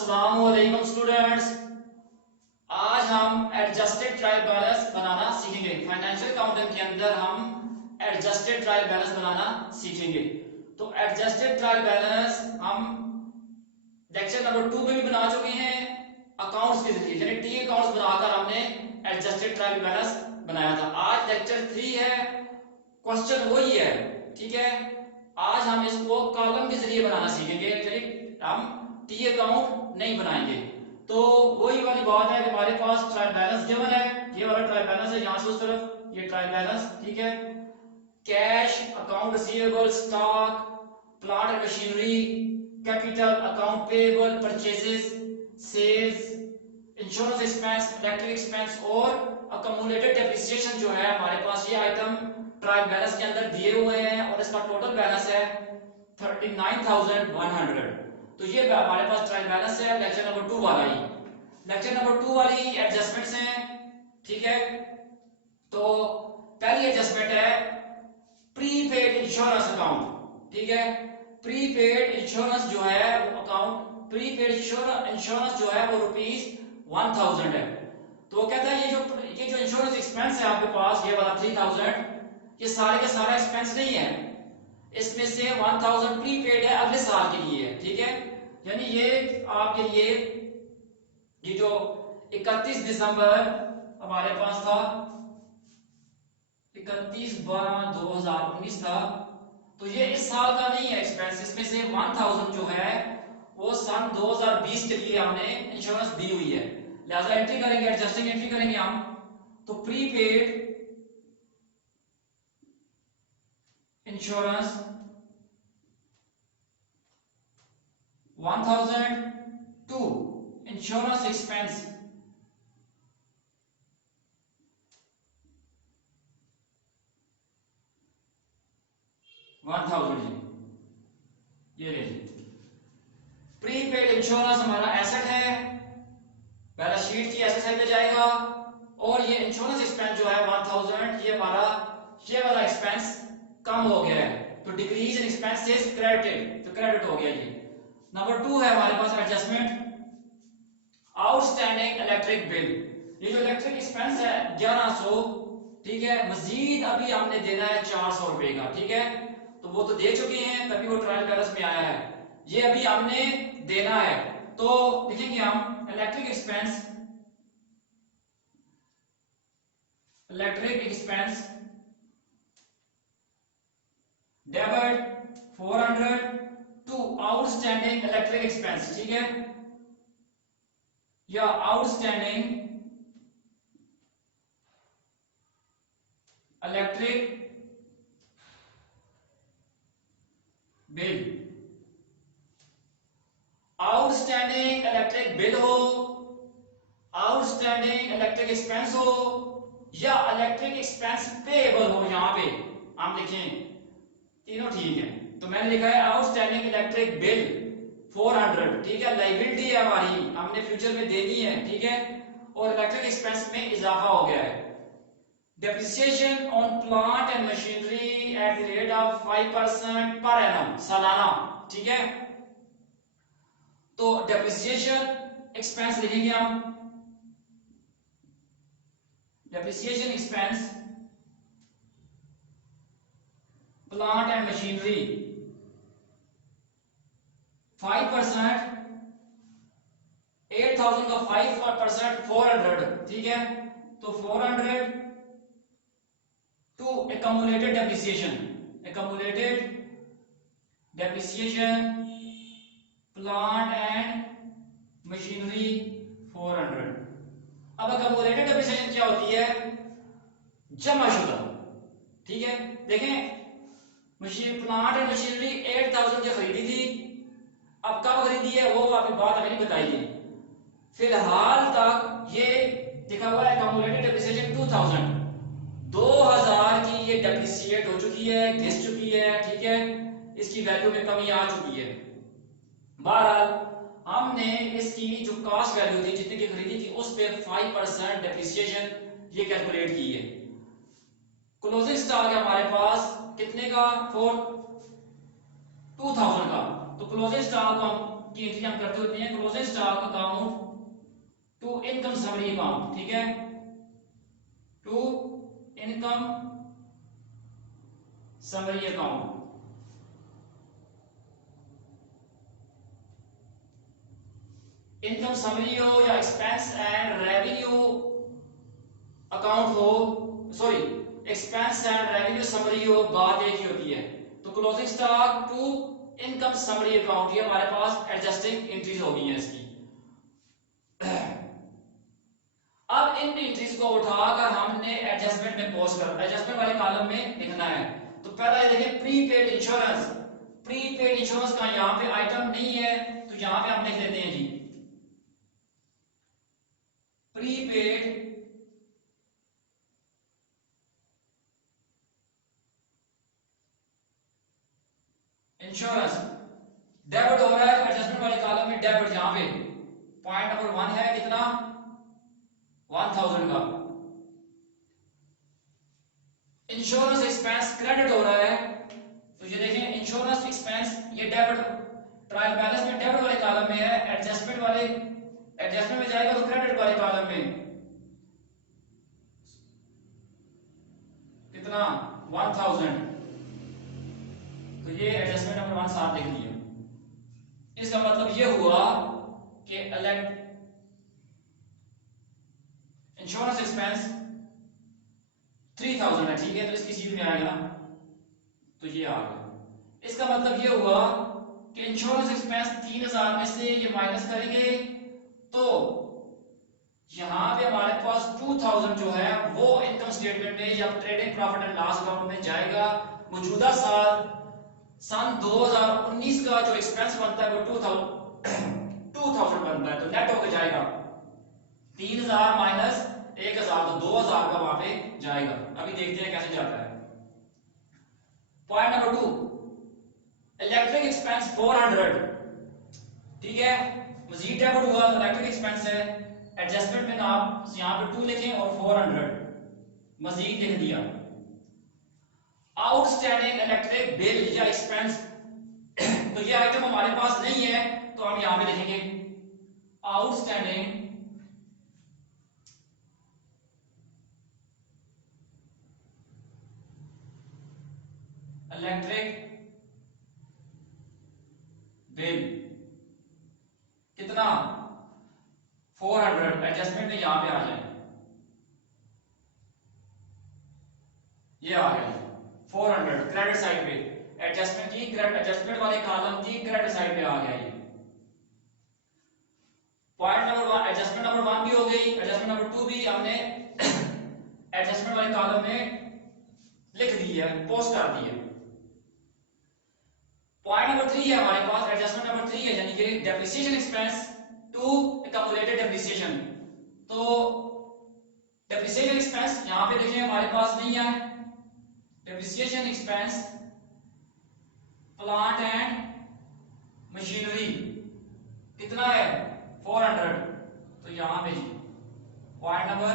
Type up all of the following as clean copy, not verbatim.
अस्सलामुअलैकुम स्टूडेंट्स। आज हम एडजस्टेड ट्रायल बैलेंस बनाना सीखेंगे। फाइनेंशियल अकाउंटिंग के अंदर हम एडजस्टेड ट्रायल बैलेंस बनाना सीखेंगे। तो एडजस्टेड ट्रायल बैलेंस हम लेक्चर नंबर 2 में भी बना चुके हैं अकाउंट्स के जरिए, यानी टी अकाउंट्स बनाकर हमने एडजस्टेड ट्रायल बैलेंस बनाया था। आज लेक्चर 3 है, क्वेश्चन वही है, ठीक है। आज हम इसको कॉलम के जरिए बनाना सीखेंगे, यानी हम टी अकाउंट नहीं बनाएंगे। तो वही वाली बात है कि हमारे पास ट्रायल बैलेंस गिवन है, ये वाला ट्रायल बैलेंस है, यहां से उस तरफ ये ट्रायल बैलेंस, ठीक है। Cash, account receivable, stock, plant and machinery, capital, account payable, purchases, sales, insurance expense, electric expense और अकमुलेटेड डेप्रिसिएशन जो है हमारे पास, ये आइटम ट्रायल बैलेंस के अंदर दिए हुए हैं और इसका टोटल बैलेंस है 39,100। तो ये हमारे पास ट्रायल बैलेंस है लेक्चर नंबर 2 वाला ही। लेक्चर नंबर 2 वाली एडजस्टमेंट्स हैं, ठीक है। तो पहली एडजस्टमेंट है प्रीपेड इंश्योरेंस अकाउंट, ठीक है। प्रीपेड इंश्योरेंस जो है वो अकाउंट, प्रीपेड इंश्योरेंस जो है वो ₹1000 है। तो वो कहता है ये जो इंश्योरेंस एक्सपेंस है आपके पास, ये वाला 3000, ये सारे का सारा एक्सपेंस नहीं है, इसमें से 1000 प्रीपेड है, अगले साल के लिए, ठीक है। यानी ये आपके लिए ये जो 31 दिसंबर हमारे पास था, 31/12/2019 था, तो ये इस साल का नहीं है एक्सपेंस। इसमें से 1000 जो है वो सन 2020 के लिए हमने इंश्योरेंस दी हुई है, लिहाजा एंट्री करेंगे, एडजस्टिंग एंट्री करेंगे हम। तो prepaid insurance 1000 to insurance expense 1000, ये ले लीजिए। प्रीपेड इंश्योरेंस हमारा एसेट है, बैलेंस शीट की एसेट साइड पे जाएगा, और ये इंश्योरेंस एक्सपेंस जो है 1000, ये हमारा ये वाला एक्सपेंस कम हो गया है, तो डिक्रीज इन एक्सपेंसेस क्रेडिटेड, तो क्रेडिट हो गया ये। नंबर 2 है हमारे पास एडजस्टमेंट आउटस्टैंडिंग इलेक्ट्रिक बिल। ये जो इलेक्ट्रिक एक्सपेंस है 1100, ठीक है, मजीद अभी हमने देना है 400 रुपए का, ठीक है। तो वो तो दे चुके हैं, तभी वो ट्रायल बैलेंस में आया है, ये अभी हमने देना है। तो लिखेंगे हम electric expense, electric expense debit 400 to outstanding electric expense, ठीक है, या outstanding electric bill. Outstanding electric bill हो, आउटस्टैंडिंग इलेक्ट्रिक एक्सपेंस हो, या इलेक्ट्रिक एक्सपेंस पेएबल हो, यहां पे हम लिखें, तीनों ठीक है। तो मैंने लिखा है आउटस्टैंडिंग इलेक्ट्रिक बिल 400, ठीक है, लायबिलिटी है हमारी, हमने फ्यूचर में देनी है, ठीक है, और इलेक्ट्रिक एक्सपेंस में इजाफा हो गया है। Depreciation on plant and machinery at the rate of 5% per annum, सालाना, ठीक है। तो डेप्रिसिएशन एक्सपेंस लिखेंगे हम, depreciation expense plant and machinery 5%, 8000 का 5% 400, ठीक है। तो 400 to accumulated depreciation, accumulated depreciation plant and machinery 400। अब accumulated depreciation क्या होती है? जमाशुदा, ठीक है। देखें, मशीन प्लांट एंड मशीनरी 8000 की खरीदी थी, अब कब खरीदी है वो आपकी बात अभी नहीं बताई है। फिलहाल तक ये लिखा हुआ है accumulated depreciation 2000 की ये डेप्रिसिएट हो चुकी है, घिस चुकी है, ठीक है, इसकी वैल्यू में कमी आ चुकी है। बहरहाल हमने इसकी जो कास्ट वैल्यू थी, जितने की खरीदी थी, उस पे 5% डेप्रिसिएशन ये कैलकुलेट की है। क्लोजिंग स्टॉक है हमारे पास कितने का, 2000 का, तो क्लोजिंग स्टॉक को हम की एंट्री हम करते होते हैं closing stock account to income summary account, ठीक है, to income summary account. Income summary हो या एक्सपेंस एंड रेवेन्यू अकाउंट हो, sorry expense and revenue summary हो, बात एक ही होती है। तो closing stock to income summary account, ये हमारे पास एडजस्टिंग एंट्रीज हो गई हैं इसकी। अब इन एंट्रीज को उठाकर हमने एडजस्टमेंट में पोस्ट कर, एडजस्टमेंट वाले कॉलम में लिखना है। तो पहला ये देखिए प्रीपेड इंश्योरेंस, प्रीपेड इंश्योरेंस का यहाँ पे आइटम नहीं है, तो यहाँ पे हम लिख लेते हैं जी प्रीपेड इंश्योरेंस। डेबिट हो रहा है एडजस्टमेंट वाले कॉलम में, डेबिट यहाँ पे पॉइंट नंबर 1 है कितना 1000 का। इंश्योरेंस एक्सपेंस क्रेडिट हो रहा है, तो ये देखें इंश्योरेंस एक्सपेंस ये डेबिट ट्रायल बैलेंस में डेबिट वाले कॉलम में है, एडजस्टमेंट वाले एडजस्टमेंट में जाएगा तो क्रेडिट वाले कॉलम में कितना 1000, तो ये एडजस्टमेंट नंबर 1 साथ लिख दिया। इसका मतलब ये हुआ कि इंश्योरेंस एक्सपेंस 3000 है, ठीक है, तो इसकी सीध में आएगा, तो ये आ गया। इसका मतलब ये हुआ कि इंश्योरेंस एक्सपेंस 3000 में से ये माइनस करेंगे तो यहां पे हमारे पास 2000 जो है वो इनकम स्टेटमेंट में या trading profit and loss account में जाएगा। मौजूदा साल सन 2019 का जो एक्सपेंस बनता है वो 2000 बनता है, तो नेट होकर जाएगा 3000 माइनस 1000, तो 2000 का वहां पे जाएगा। अभी देखते हैं कैसे जाता है। पॉइंट नंबर 2 इलेक्ट्रिक एक्सपेंस 400, ठीक है, मजीद डेबिट हुआ तो इलेक्ट्रिक एक्सपेंस है, एडजस्टमेंट में आप यहां पे 2 लिखें और 400 मजीद लिख दिया। आउटस्टैंडिंग इलेक्ट्रिक बिल या एक्सपेंस, तो ये आइटम हमारे पास नहीं है, तो हम यहां पे लिखेंगे आउटस्टैंडिंग इलेक्ट्रिक बिल कितना 400, एडजस्टमेंट में यहां पे आ जाए, ये आ गया 400 क्रेडिट साइड पे, एडजस्टमेंट की क्रेडिट एडजस्टमेंट वाले कॉलम की क्रेडिट साइड पे आ गया ये। पॉइंट नंबर 1 एडजस्टमेंट नंबर 1 भी हो गई, एडजस्टमेंट नंबर 2 भी हमने एडजस्टमेंट वाले कॉलम में लिख दी है, पोस्ट कर दी है। पॉइंट नंबर 3 है हमारे पास, एडजस्टमेंट नंबर 3 है, यानी कि depreciation expense to accumulated depreciation. तो डेप्रिसिएशन एक्सपेंस यहां पे देखिए हमारे पास नहीं है, depreciation expense plant and machinery कितना है 400, तो यहां पे पॉइंट नंबर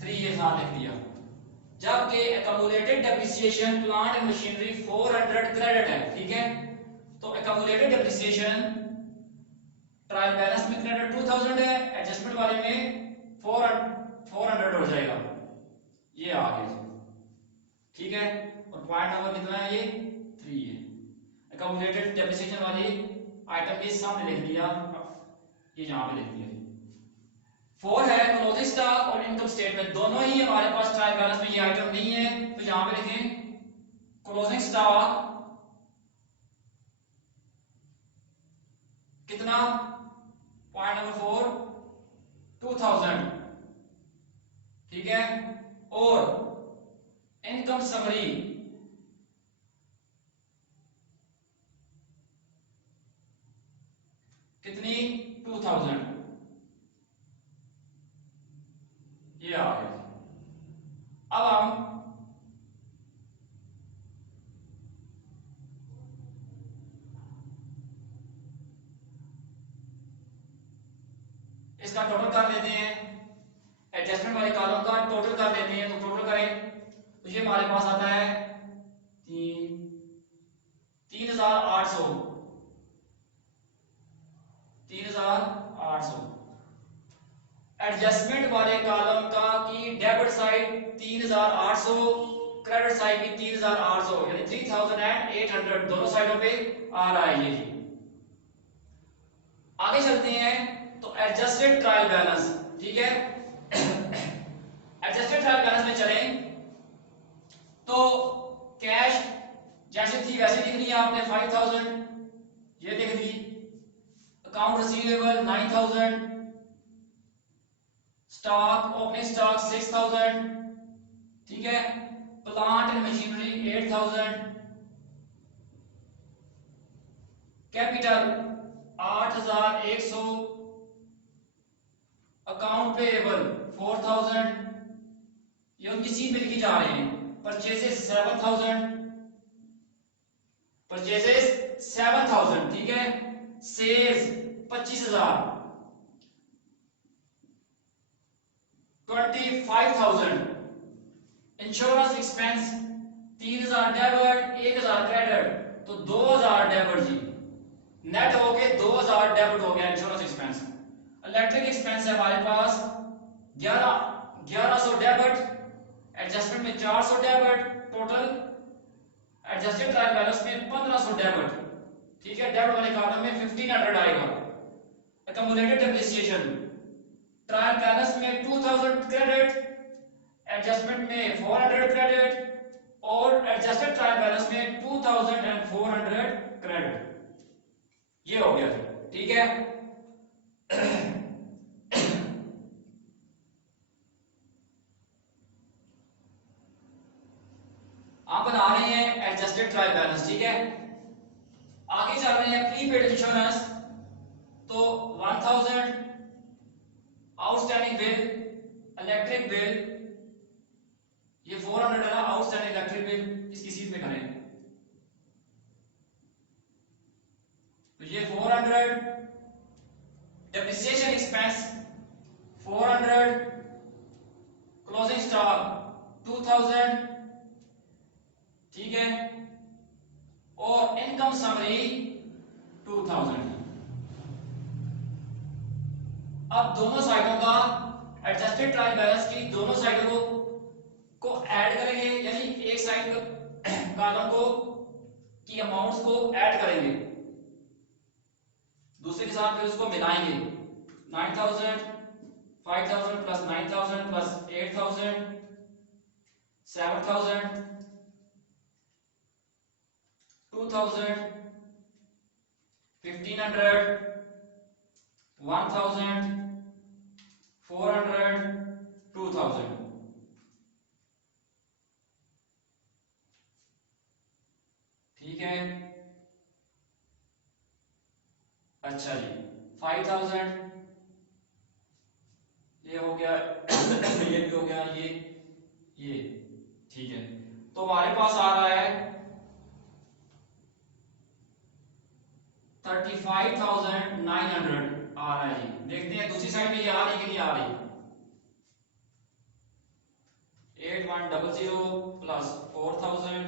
3 ये साथ लिख दिया। जबकि accumulated depreciation plant and machinery 400 credit है, ठीक है, तो एक्यूमुलेटेड डेप्रिसिएशन ट्रायल बैलेंस में क्रेडिट 2000 है, एडजस्टमेंट वाले में 400 हो जाएगा, ये आ गया, ठीक है। और पॉइंट नंबर कितना है ये 3 है। एक्यूमुलेटेड डेप्रिसिएशन वाली आइटम के सामने लिख दिया, ये यहां पे लिख दिया। 4 है क्लोजिंग स्टॉक और इनकम स्टेटमेंट, दोनों ही हमारे पास ट्रायल बैलेंस में ये आइटम नहीं है, तो यहां पे लिखें क्लोजिंग स्टॉक कितना पॉइंट नंबर 4 2000, ठीक है, और इनकम समरी कितनी 2000, ये आ गया। अब हम इसका टोटल कर लेते हैं, एडजस्टमेंट वाले कॉलम का टोटल कर लेते हैं, तो टोटल करें तो ये हमारे पास आता है 3800, 3800। एडजस्टमेंट वाले कॉलम का की डेबिट साइड 3800, क्रेडिट साइड भी 3800, यानी 3800 दोनों साइडों पे आ रहा है ये जी। आगे चलते हैं तो एडजस्टेड ट्रायल बैलेंस, ठीक है। एडजस्टेड ट्रायल बैलेंस में चलें तो कैश जैसे थी वैसे लिख ली आपने 5000, ये लिख दी। Account receivable 9000, stock opening stock 6000, ठीक है। Plant and machinery 8000, capital 8100, account payable 4000, ये उनकी सीट पे लिखी जा रहे हैं। परचेजेस 7000, परचेजेस 7000, ठीक है। Sales 25000, 25000, insurance expense 3000 debit 1000 credit, तो 2000 डेबिट जी। नेट हो गए 2000 डेबिट हो गया इंश्योरेंस एक्सपेंस। इलेक्ट्रिक एक्सपेंस है हमारे पास 1100 डेबिट, एडजस्टमेंट में 400 debit, total adjusted trial balance में 1500 डेबिट, ठीक है। डेबिट वाले कॉलम में 1500 आएगा। अक्यूमुलेटेड डेप्रिसिएशन ट्रायल बैलेंस में 2000 क्रेडिट, एडजस्टमेंट में 400 क्रेडिट, और एडजस्टेड ट्रायल बैलेंस में 2400 क्रेडिट, ये हो गया, ठीक है। आप बना रहे हैं एडजस्टेड ट्रायल बैलेंस, ठीक है। आगे चल रहे हैं प्रीपेड इंश्योरेंस, तो 1000 आउटस्टैंडिंग बिल, इलेक्ट्रिक बिल, ये 400 है ना, आउटस्टैंडिंग इलेक्ट्रिक बिल इसकी सीट में करें, तो ये 400, डेप्रिसिएशन एक्सपेंस 400, क्लोजिंग स्टॉक 2000, ठीक है, और इनकम समरी 2000। अब दोनों साइडों का एडजस्टेड ट्रायल बैलेंस की दोनों साइडों को ऐड करेंगे, यानी एक साइड कॉलम को की अमाउंट्स को ऐड करेंगे, दूसरे के साथ फिर उसको मिलाएंगे। 9000, 5000 प्लस 9000 प्लस 8000, 7000, 2000, 1500, 1000, 400, 2000, ठीक है। अच्छा जी, 5000 ये हो गया, ये भी हो गया, ये ठीक है। तो हमारे पास आ रहा है 35,900 आ रहा है जी। देखते हैं दूसरी साइड में ये आ रही कि नहीं आ रही। 8100 plus 4000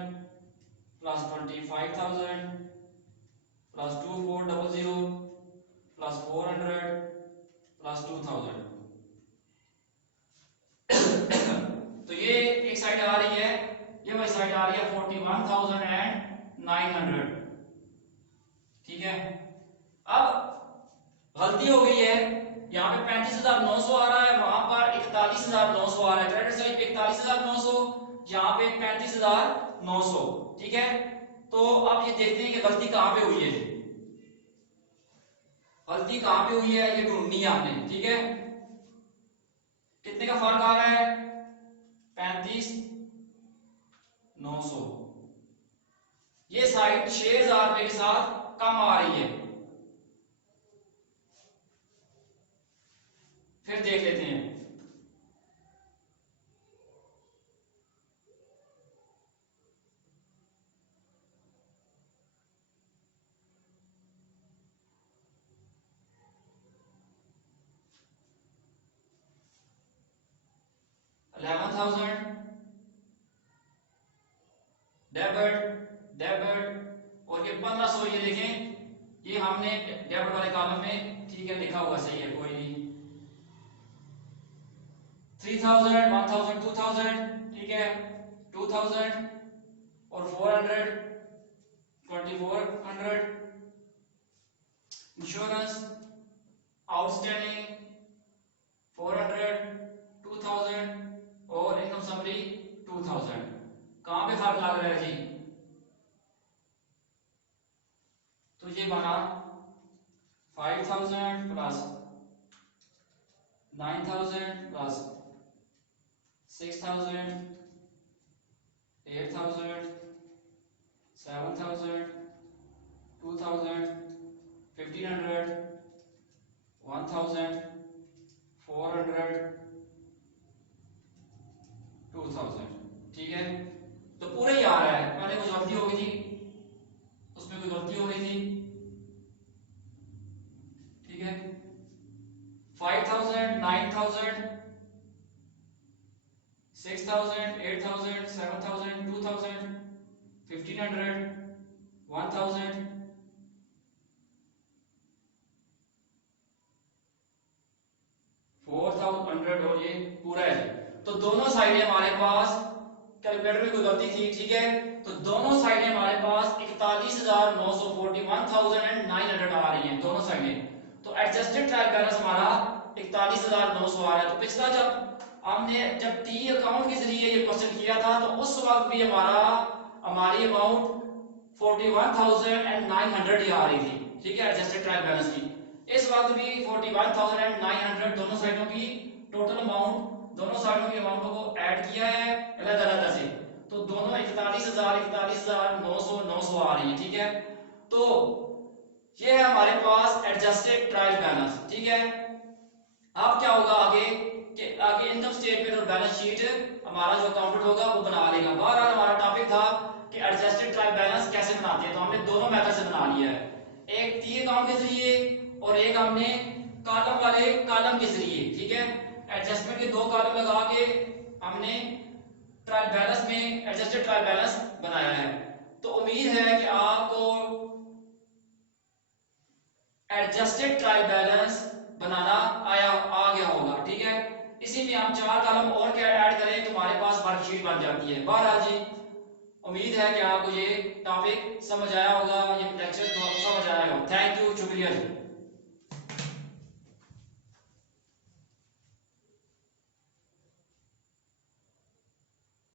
plus 25,000 plus 2400 plus 400 plus 2000। तो ये एक साइड आ रही है, ये वाली साइड आ रही है 41,900, ठीक है। अब गलती हो गई है, यहाँ पे 35,900 आ रहा है, वहां पर 41,900 आ रहा है। क्रेडिट साइड पे 41,900, यहाँ पे 35,900, ठीक है। तो अब ये देखते हैं कि गलती कहां पे हुई है, गलती कहां पे हुई है ये ढूंढनी है आपने, ठीक है। कितने का फर्क आ रहा है, 35,900। ये साइड 6,000 रुपए के साथ कम आ रही है। फिर देख लेते हैं, डेबिट डेबिट, और ये 1500 ये देखें, ये हमने डेबिट वाले कॉलम में ठीक है लिखा हुआ सही है, कोई नहीं। 3000, 1000, 2000 ठीक है, 2000 और 400, 2400 इंश्योरेंस आउटस्टैंडिंग 400, 2000 और इनकम समरी 2000। कहां पे फर्क लग रहा है जी? तो ये बना 5000 प्लस 9000 प्लस 6000 8000 7000 2000 1500 1000 400 2000 ठीक है। तो पूरे ही आ रहा है, पहले कुछ गलती हो गई थी, उसमें कोई गलती हो गई थी ठीक है। 5000 9000 6000 8000 7000 2000 1500 1000 4000 और ये पूरा है। तो दोनों साइडें हमारे पास कैलकुलेटर में कोई गलती थी ठीक है, तो दोनों साइडें हमारे पास 41,940 1900 आ रही हैं दोनों साइडें। तो एडजस्टेड ट्रायल बैलेंस हमारा 41,900 आ रहा है। तो पिछला जब टी अकाउंट के जरिए ये क्वेश्चन किया था तो उस वक्त भी हमारी अमाउंट 41,900 ही आ रही थी ठीक है एडजस्टेड ट्रायल बैलेंस की। इस वक्त भी 41,900 दोनों साइडों की टोटल अमाउंट, दोनों साइडों की अमाउंटों को ऐड किया है अलग अलग से, तो दोनों 41,900 900 आ रही है ठीक है। तो ये है हमारे पास एडजस्टेड ट्रायल बैलेंस ठीक है। अब क्या होगा आगे कि आगे इनकम स्टेटमेंट और बैलेंस शीट हमारा जो अकाउंटेंट होगा वो बना लेगा। बहरहाल हमारा टॉपिक था कि एडजस्टेड ट्रायल बैलेंस कैसे बनाते हैं, तो हमने दोनों मेथड से बना लिया है, एक टी अकाउंट के जरिए और एक हमने कॉलम वाले कॉलम के जरिए ठीक है। एडजस्टमेंट के दो कॉलम लगा के हमने ट्रायल बैलेंस में एडजस्टेड ट्रायल बैलेंस बनाया है। तो उम्मीद है कि आपको एडजस्टेड ट्रायल बैलेंस बनाना आ गया होगा ठीक है। इसी में हम 4 कॉलम और क्या ऐड करें तो हमारे पास वर्कशीट बन जाती है। बहरहाल जी उम्मीद है कि आपको ये टॉपिक समझ आया होगा, ये लेक्चर समझ आया होगा। थैंक यू, शुक्रिया जी।